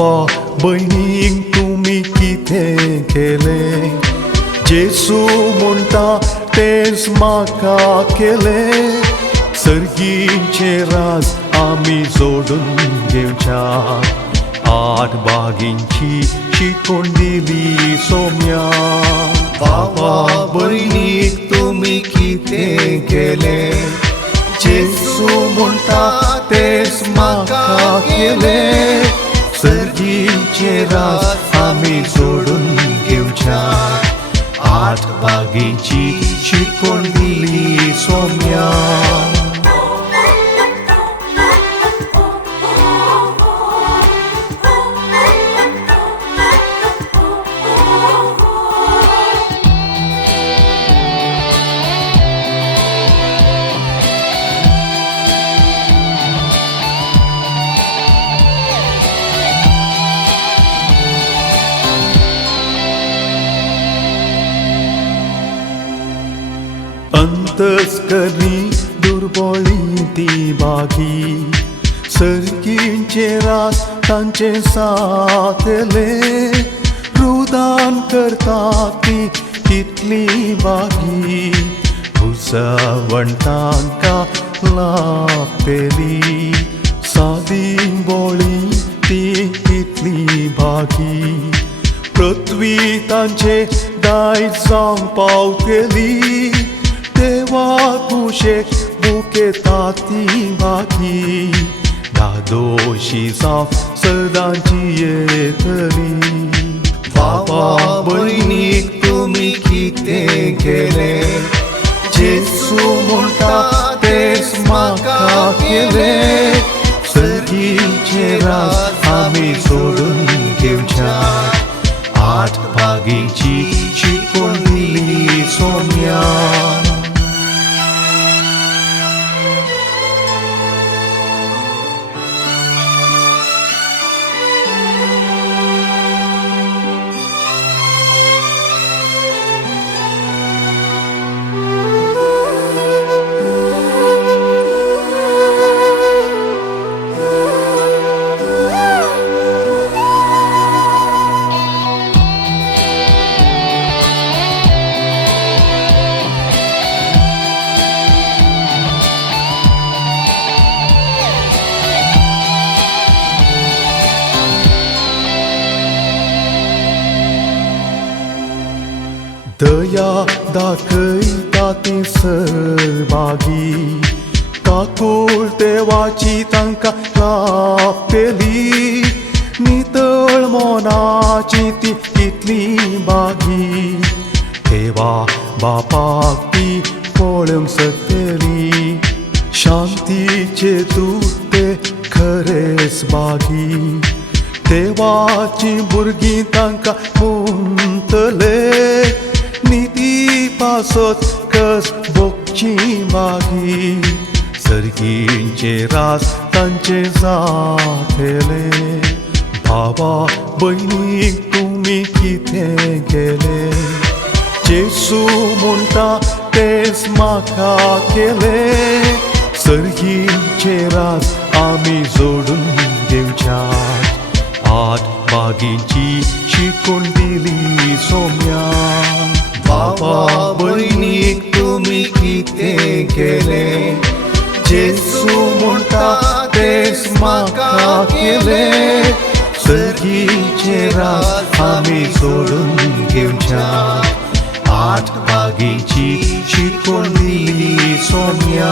भावा बहिणींक तुम्ही कितें केलें जेसू म्हणटा तेंच म्हाका केलें सर्गींचे राज आमी जोडून घेवच्या 8 बागींची शिकवण दिली सोम्या भावा बहिणीक तुम्ही कितें केलें जेसू म्हणटा तेंच म्हाका केलें सर्गींचे राज आमी जोडून घेवच्या 8 बागींची शिकवण दिली सोम्या अंतस्करी दुर्बळी ती बागी सर्गींचे रास तांचे साथले रुदान करता ती कितली बागी भुसवंतांका लापेली सादी बोळी ती कितली बागी पृथ्वी तांचे दायज जावंक पावतली देवा कुशेक बुकेता ती बागी दादोशी जावं सदांची येतली भावा बहिणीक तुम्ही कितें केलें जेसू म्हणटा तेंच म्हाका केलें सर्गींचे राज आमी जोडून घेवच्या 8 बागींची शिकवण दिली सोम्या दया दाखयता ती सर्बागी काकूळ देवाची तांकां लापेली नितळ मोनाची ती कितली बागी देवा बापाक ती पळोवंक शकतली शांतीचे दूत ते खरेच बागी देवाची भुरगीं तांकां म्हणटले नीती पासत कस भोगची बागी सर्गींचे रास तांचे जातले भावा बहिणीक तुम्ही कितें केलें जेसू म्हणटा तेंच म्हाका केलें सर्गींचे रास आमी जोडून घेवच्या 8 बागींची शिकवण दिली सोम्या भावा बहिणीक तुम्ही कितें केलें जेसू म्हणटा तेंच म्हाका केलें सर्गींचे रास आमी जोडून घेवच्या 8 बागींची शिकवण दिली सोम्या